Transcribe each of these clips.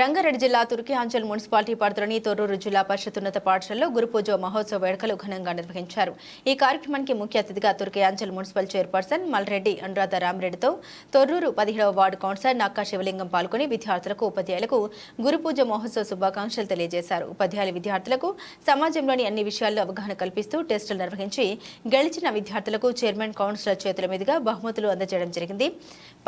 రంగారెడ్డి జిల్లా తుర్కియాంచల్ మున్సిపాలిటీ పరిధిలోని తొర్రూరు జిల్లా పరిషత్ ఉన్నత పాఠశాలలో గురుపూజ మహోత్సవ వేడుకలు ఘనంగా నిర్వహించారు. ఈ కార్యక్రమానికి ముఖ్య అతిథిగా తుర్కియాంచల్ మున్సిపల్ చైర్పర్సన్ మల్రెడ్డి అనురాధ రామరెడ్డితో తొర్రూరు పదిహేడవ వార్డు కౌన్సిలర్ నక్కా శివలింగం పాల్గొని విద్యార్థులకు ఉపాధ్యాయులకు గురుపూజ మహోత్సవ శుభాకాంక్షలు తెలియజేశారు. ఉపాధ్యాయులు విద్యార్థులకు సమాజంలోని అన్ని విషయాల్లో అవగాహన కల్పిస్తూ టెస్టులు నిర్వహించి గెలిచిన విద్యార్థులకు చైర్మన్ కౌన్సిలర్ చేతుల మీదుగా బహుమతులు అందజేయడం జరిగింది.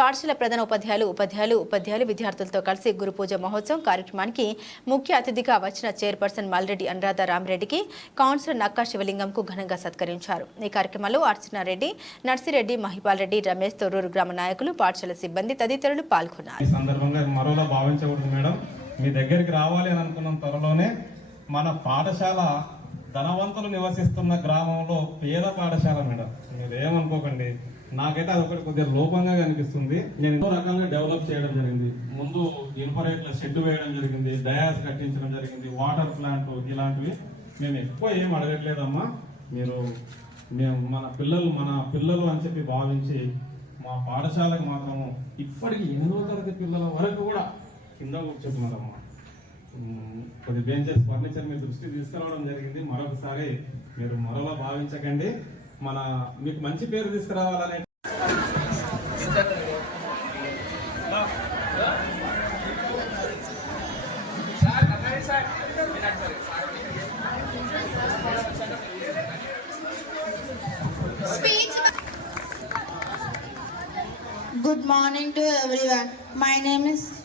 పాఠశాల ప్రధాన ఉపాధ్యాయులు ఉపాధ్యాయులు ఉపాధ్యాయులు విద్యార్థులతో కలిసి గురుపూజ మహోత్సవ మహోత్సవం కార్యక్రమానికి ముఖ్య అతిథిగా వచ్చిన చైర్పర్సన్ మల్రెడ్డి అనురాధ రామరెడ్డికి కౌన్సిలర్ నక్కా శివలింగంకు ఘనంగా సత్కరించారు. ఈ కార్యక్రమంలో అర్చనారెడ్డి నర్సిరెడ్డి మహిపాల్ రెడ్డి రమేష్ తొర్రూరు గ్రామ నాయకులు పాఠశాల సిబ్బంది తదితరులు పాల్గొన్నారు. ఈ సందర్భంగా మరోలా భావించకూడదు మేడం. మీ దగ్గరికి రావాలి అని అనుకున్న త్వరలోనే మన పాఠశాల ధనవంతులు నివసిస్తున్న గ్రామంలో పేద పాఠశాల మేడం. మీరు ఏమనుకోకండి నాకైతే అది ఒకటి కొద్దిగా లోపంగా కనిపిస్తుంది. నేను ఎన్నో రకాలుగా డెవలప్ చేయడం జరిగింది. ముందు ఇన్ఫరేట్ల షెడ్ వేయడం జరిగింది డయాస్ కట్టించడం జరిగింది వాటర్ ప్లాంట్ ఇలాంటివి మేము ఎక్కువ ఏం అడగట్లేదమ్మా. మీరు మేము మన పిల్లలు మన పిల్లలు అని చెప్పి భావించి మా పాఠశాలకు మాత్రము ఇప్పటికి ఎనిమిదో తరగతి పిల్లల వరకు కూడా కింద కూర్చుంటున్నారమ్మా కొన్ని బెంచెస్ ఫర్నిచర్ మీ దృష్టి తీసుకురావడం జరిగింది. మరొకసారి మీరు మరోలా భావించకండి. మన మీకు మంచి పేరు తీసుకురావాలనే Good morning to everyone. My name is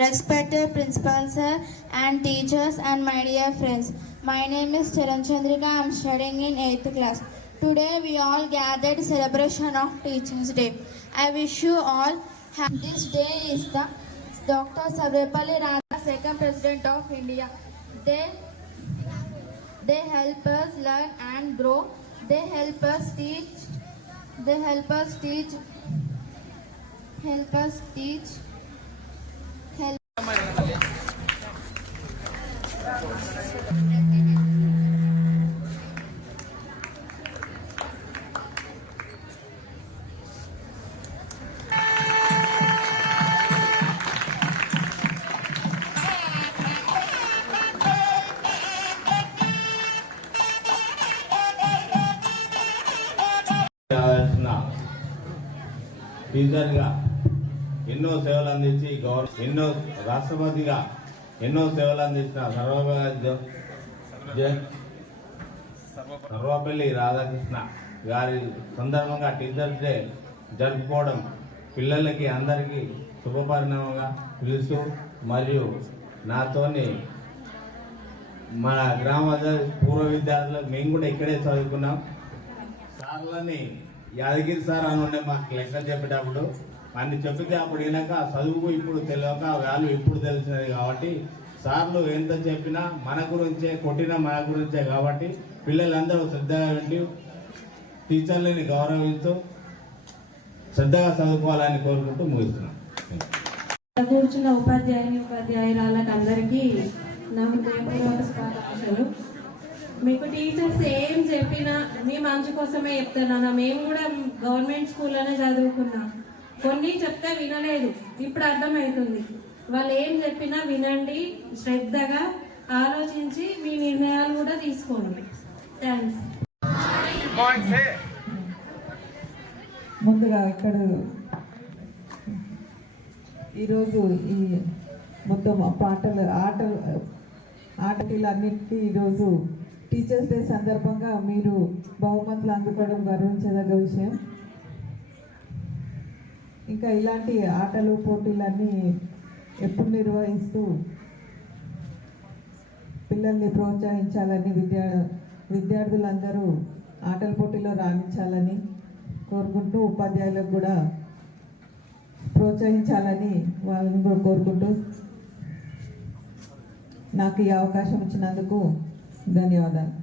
respected uh, principal sir uh, and teachers and my dear friends. My name is Charan Chandrika. I am studying in 8th class. Today we all gathered celebration of Teachers Day. I wish you all happy. This day is the Dr. Sarvepalli Radha, second president of India. They they help us learn and grow. They help us teach. They help us teach help us teach టీచర్గా ఎన్నో సేవలు అందించి government ఎన్నో రాష్ట్రపతిగా ఎన్నో సేవలు అందించిన సర్వపల్లి సర్వపల్లి రాధాకృష్ణ గారి సందర్భంగా టీచర్స్ డే జరుపుకోవడం పిల్లలకి అందరికీ శుభపరిణామంగా పిలుస్తూ మరియు నాతోని మన గ్రామ పూర్వ విద్యార్థులు మేము కూడా ఇక్కడే చదువుకున్నాం. సార్లని యాదగిరి సార్ అని ఉండే మాకు లెక్క చెప్పేటప్పుడు అన్ని చెప్పితే అప్పుడు వినక చదువుకు ఇప్పుడు తెలియక వాల్యూ ఇప్పుడు తెలిసినది కాబట్టి సార్లు ఎంత చెప్పినా మన గురించే కొట్టినా మన గురించే కాబట్టి పిల్లలందరూ శ్రద్ధగా వింటూ టీచర్లని గౌరవిస్తూ శ్రద్ధగా చదువుకోవాలని కోరుకుంటూ ముగిస్తున్నాం. కూర్చున్న ఉపాధ్యాయుని ఉపాధ్యాయురాలకు అందరికీ నా హృదయపూర్వక శుభాకాంక్షలు మీకు టీచర్స్ ఏం చెప్పినా మీ మంచి కోసమే చెప్తున్నాను మేము కూడా గవర్నమెంట్ స్కూల్లోనే చదువుకున్నాం. కొన్ని చెప్తే వినలేదు. ఇప్పుడు అర్థమవుతుంది. వాళ్ళు ఏం చెప్పినా వినండి శ్రద్ధగా ఆలోచించి మీ నిర్ణయాలు కూడా తీసుకోండి. థ్యాంక్స్ ముందుగా ఇక్కడ ఈరోజు ఈ మొత్తం పాటలు ఆటలు అన్నిటికీ ఈరోజు టీచర్స్ డే సందర్భంగా మీరు బహుమతులు అందుకోవడం గర్వించదగ్గ విషయం. ఇంకా ఇలాంటి ఆటలు పోటీలన్నీ ఎప్పుడు నిర్వహిస్తూ పిల్లల్ని ప్రోత్సహించాలని విద్యా విద్యార్థులందరూ ఆటల పోటీలో రాణించాలని కోరుకుంటూ ఉపాధ్యాయులకు కూడా ప్రోత్సహించాలని వాళ్ళని కూడా కోరుకుంటూ నాకు ఈ అవకాశం ఇచ్చినందుకు ధన్యవాదాలు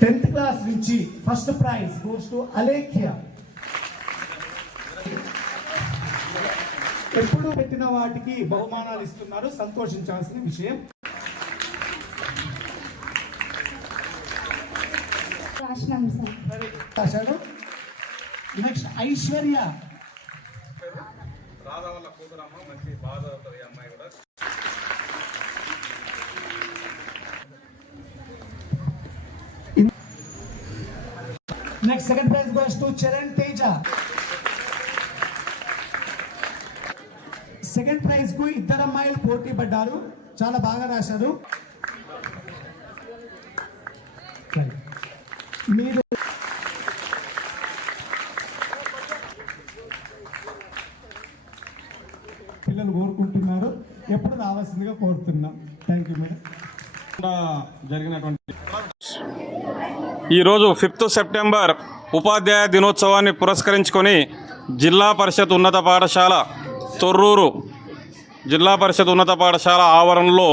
టెన్త్ క్లాస్ నుంచి first prize goes to Alekhya ఎప్పుడు పెట్టిన వాటికి బహుమానాలు ఇస్తున్నారు. సంతోషించాల్సిన విషయం. నెక్స్ట్ ఐశ్వర్య. రాధా వల్ల కూతురమ్మ మంచి అమ్మాయి కూడా. Next second prize goes to Charan Teja. Second ప్రైజ్కు ఇద్దరు అమ్మాయిలు పోటీ పడ్డారు. చాలా బాగా రాశారు. మీరు పిల్లలు కోరుకుంటున్నారు. ఎప్పుడు రావాల్సిందిగా కోరుతున్నాం. థ్యాంక్ యూ మేడం జరిగినటువంటి ఈరోజు ఫిఫ్త్ సెప్టెంబర్ ఉపాధ్యాయ దినోత్సవాన్ని పురస్కరించుకొని జిల్లా పరిషత్ ఉన్నత పాఠశాల తొర్రూరు జిల్లా పరిషత్ ఉన్నత పాఠశాల ఆవరణలో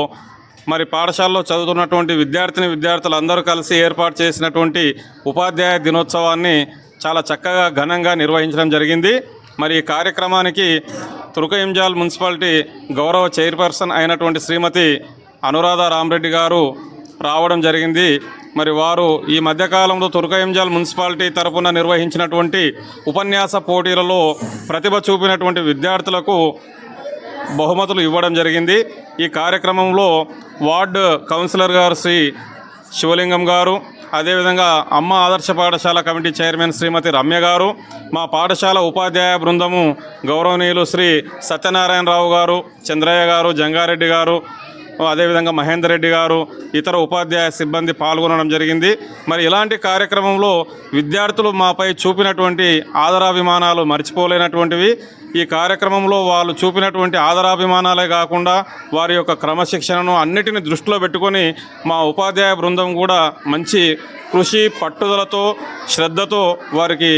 మరి పాఠశాలలో చదువుతున్నటువంటి విద్యార్థిని విద్యార్థులు అందరూ కలిసి ఏర్పాటు చేసినటువంటి ఉపాధ్యాయ దినోత్సవాన్ని చాలా చక్కగా ఘనంగా నిర్వహించడం జరిగింది. మరి ఈ కార్యక్రమానికి తుర్కయింజాల్ మున్సిపాలిటీ గౌరవ చైర్పర్సన్ అయినటువంటి శ్రీమతి అనురాధ రామరెడ్డి గారు రావడం జరిగింది. మరి వారు ఈ మధ్యకాలంలో తుర్కయంజాల్ మున్సిపాలిటీ తరఫున నిర్వహించినటువంటి ఉపన్యాస పోటీలలో ప్రతిభ చూపినటువంటి విద్యార్థులకు బహుమతులు ఇవ్వడం జరిగింది. ఈ కార్యక్రమంలో వార్డు కౌన్సిలర్ గారు శ్రీ శివలింగం గారు అదేవిధంగా అమ్మ ఆదర్శ పాఠశాల కమిటీ చైర్మన్ శ్రీమతి రమ్య గారు మా పాఠశాల ఉపాధ్యాయ బృందము గౌరవనీయులు శ్రీ సత్యనారాయణరావు గారు చంద్రయ్య గారు జంగారెడ్డి గారు అదేవిధంగా మహేందర్ రెడ్డి గారు ఇతర ఉపాధ్యాయ సిబ్బంది పాల్గొనడం జరిగింది. మరి ఇలాంటి కార్యక్రమంలో విద్యార్థులు మాపై చూపినటువంటి ఆదరాభిమానాలు మర్చిపోలేనటువంటివి. ఈ కార్యక్రమంలో వాళ్ళు చూపినటువంటి ఆదరాభిమానాలే కాకుండా వారి యొక్క క్రమశిక్షణను అన్నిటిని దృష్టిలో పెట్టుకొని మా ఉపాధ్యాయ బృందం కూడా మంచి కృషి పట్టుదలతో శ్రద్ధతో వారికి